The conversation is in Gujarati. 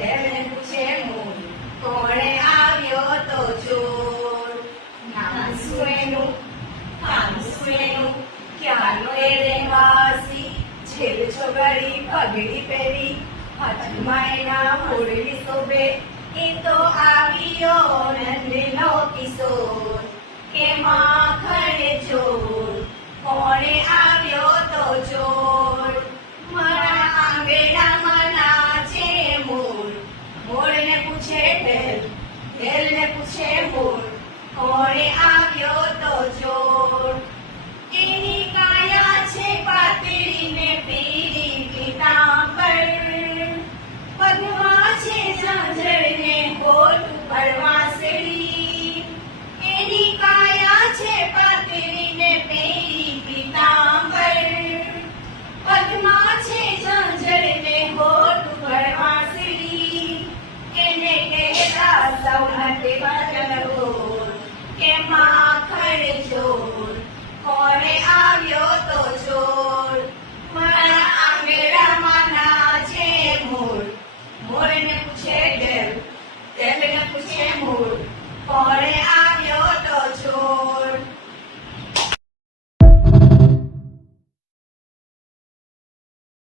ઢેલને પૂછે મોર, કોણે આવ્યો તો ચોર? નામ શું એનું, કામ શું એનું, ક્યાંનો એ રહેવાસી? છેલ છોગાડી પગડી પહેરી, હાથમાં એના મોરલી શોભે, એ તો આવ્યો નંદનો કિશોર. કે માખણ ચોર, કોણે આવ્યો તો ચોર? મારા આંગણામાં નાચે મોર, મોરને પૂછે ઢેલ, ઢેલને પૂછે મોર, કોણે આવ્યો તો ચોર? એની કાયા છે પાતળી ને પીળી પીતાંબર, પગમાં છે ઝાંઝર ને હોઠ ઉપર વાંસળી. એની કાયા છે પાતળી ને પીળી પીતાંબર, પગમાં છે ઝાંઝર ને હોઠ ઉપર વાંસળી. એને કહેતા સૌ